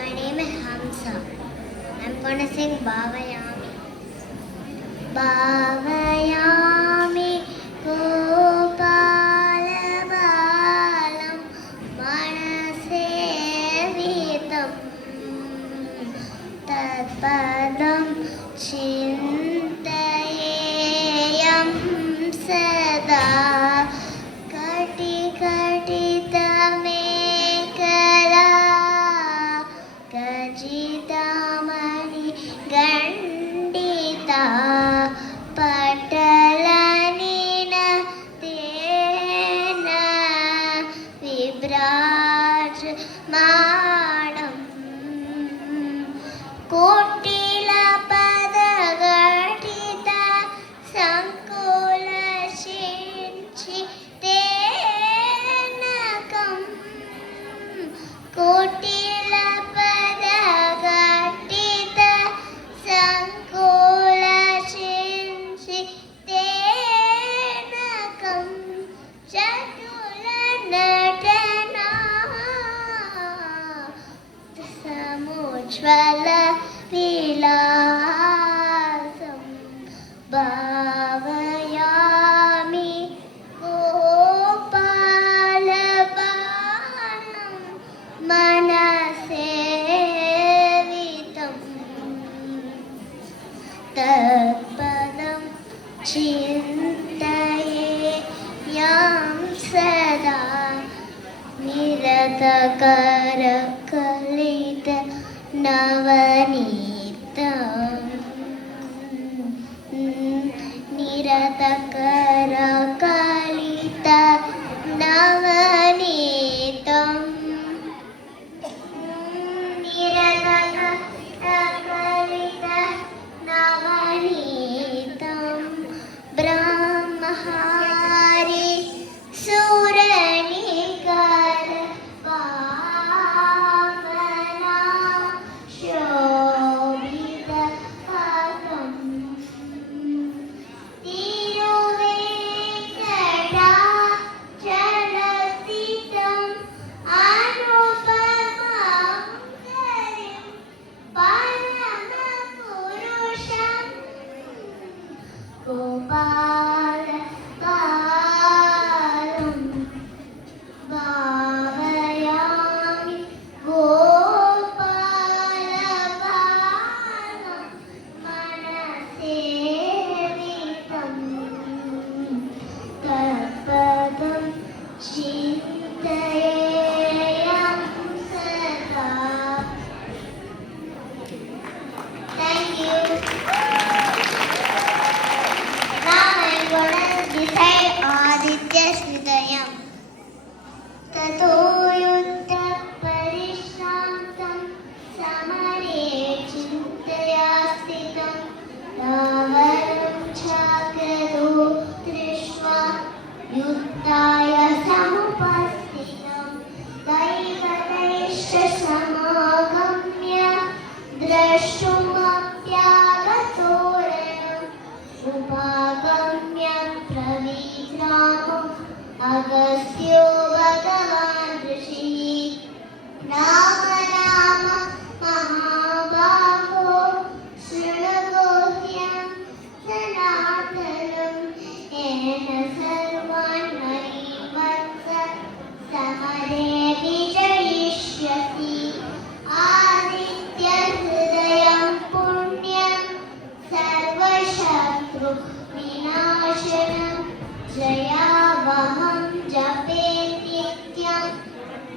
My name is Hamza. I'm gonna sing Bhavayami. Bhavayami Gopala Balam Manasevitam Tadpadam Chintayeyam Sada Kati Katitame Gajitamani Gandita Patalanina Tena Vibraj Madam Kotila Padagatita Sankula Shinchi Tenakam Kotila Padagatita Sankula Shinchi Tenakam Chatula Natana Samujvala Vilasam Bhavayami Gopalabalam Manasevitam Tadpadam Chintayeyam Sada Niratakarakkalita Navanitam Niratakarakkalita Navanitam Niratakarakkalita Navanitam Brahmahari Suranikara Vamana Shobhita Pakam Tiruvekada Chalasitam Anupamam Karim Paramapurusham Gopala Balam Bhavayami Gopala Balam Manasevitam Tadpadam Chintayeyam Sada. Thank you. Now I'm gonna recite Aditya Sridayam. Tato yutta parishrantam samare chintaya sthitam navaram chakado trishva yuttaya samupasthitam daivateshya samagamya drashtumapyagatoranam upagamya pravigramam Agastyo Bhagavan Rishi Rama Rama Mahabaho Srinagohyam Sanatanam Ena Sarvan Marivatsa Samare Vijayishyasi Aditya Hridayam Punyam Sarvashatru Vinashanam Jayavaham Jape Nityam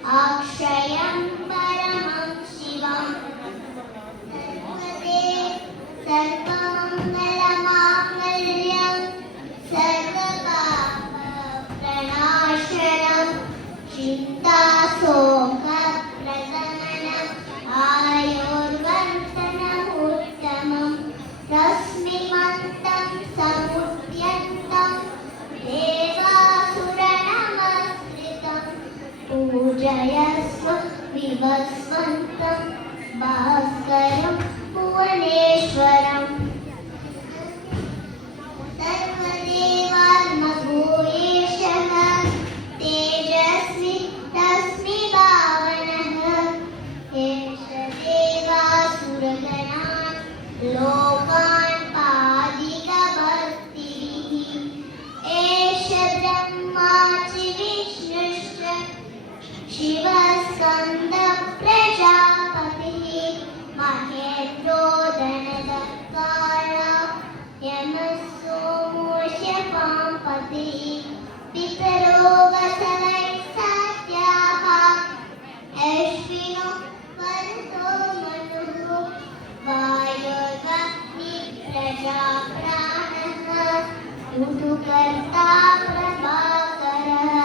Akshayam Paramam Shivam Sarvade Sarvamangalamangelyam Sarvapapa Pranashanam Chintasoka Prasamanam Ayurvantanam Uttamam Rasmimantam Samudyantam Devasuranamaskritam Pujayasva Vivasvantam Bhaskaram Bhuvaneshwaram Sarvadevarmabhuyeshah Tejasvi Tasmi Bhavanaha साक्षि विष्णुश्च शिवस्कन्दः प्रजापतिः महेन्द्रो धनदत्तारा यमः सोमोऽस्य पाम्पतिः पितरो वसवैः सत्याः अश्विनो वरुणो मनुः वायुर्वह्निः प्रजाप्राणः ऋतुकर्ता प्रभाकरः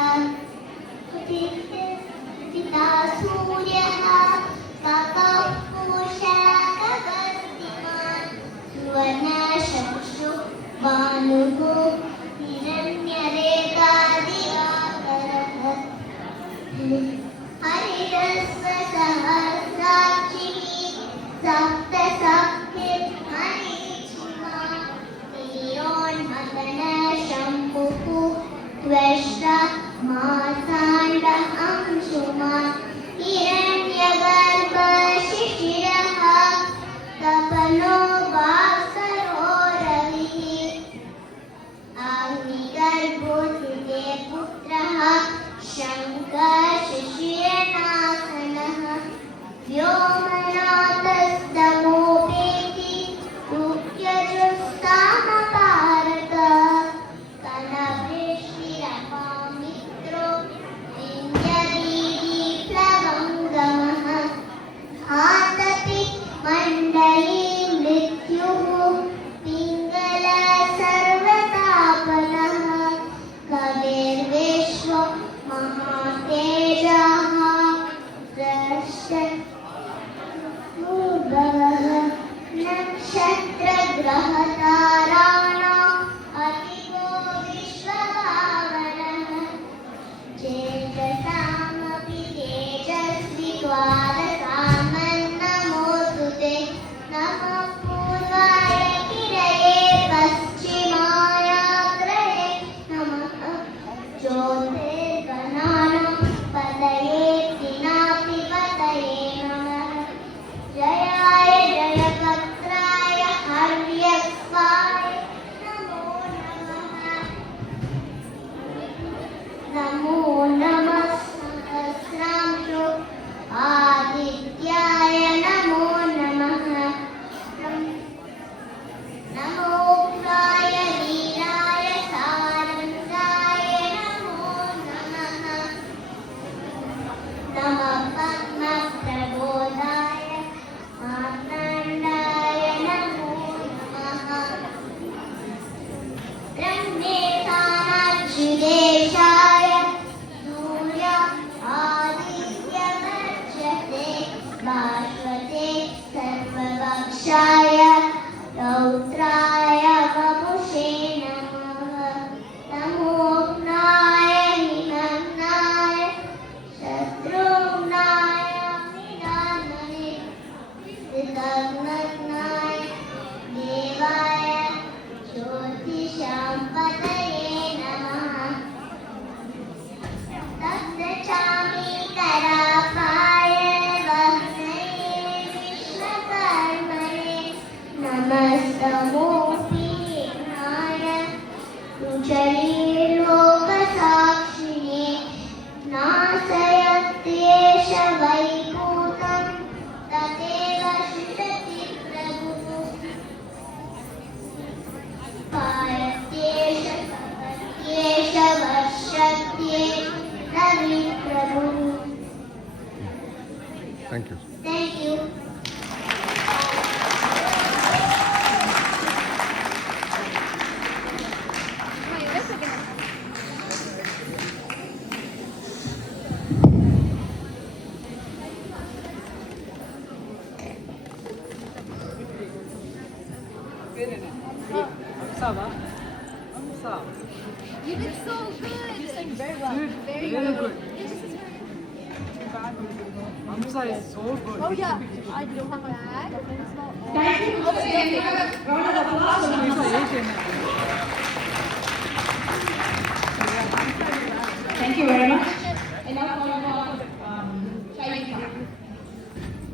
पिता सूर्यः तपः पूषः गगनमान् सुवर्णचक्षुः भानुः हिरण्यरेखा दिवाकरः हरिदस्वसहस्राक्षिः सप्तसखिर्मरीचिका तिर्योन्मदनशम्भुः त्वष्टा मार्ताण्डः अंशुमान् हिरण्यगर्भशिशिरः तपनो भास्करो रविः अग्निगर्भोऽसिते पुत्रः शङ्खशिशिरनासनः व्योमनाथस्तमोपेति रुक्यजुस्तामकारक कनवृष्टिरपामित्रो विन्द्यवीधिप्लवङ्गमः आतपि मण्डली मृत्युः पिङ्गलः सर्वतापनः कविर्विश्वो महातेजः नक्षत्रग्रहताराणाम् अतिवो विश्वभावनः चेतसामपि तेजस्वी द्वादशामन्नमोऽस्तु ते नमः पूर्वाय गिरये पश्चिमाय अग्रये नमः ज्योतिर्गणानां पतये पिनाकिपतये नमः जयाय जयकत्राय हर्यस्वाय नमो नमः सहस्रांशो आदित्याय नमो नमः नमोऽग्राय वीराय सारङ्गाय नमो नमः नमः पद्मप्रबोधाय मार्तण्डाय नमो नमः ब्रह्मेशानाच्युतेशाय सूर्य आदित्यवर्चसे भास्वते सर्वभक्षाय रौद्राय वपुषे नमः नमोऽग्नाय निमग्नाय शत्रुघ्नाय निदानने कृतघ्नाय देवाय ज्योतिषां पतये नमः तप्तचामी करापाय वह्नये विश्वकर्मणे नमस्तमोऽपीर्णाय रुचये लोकसाक्षिणे नाशयत्येष वैभूतं तदेव शिषति प्रभुः पायत्येष कपत्येष वर्षत्ये रवि प्रभुः Thank you. Thank you. You did so good. You sang very well. Very Very good. Amsa is so good. Oh yeah, I don't have a bag. Thank you. Oh, she does. Round of applause for She's Hamza. an Asian.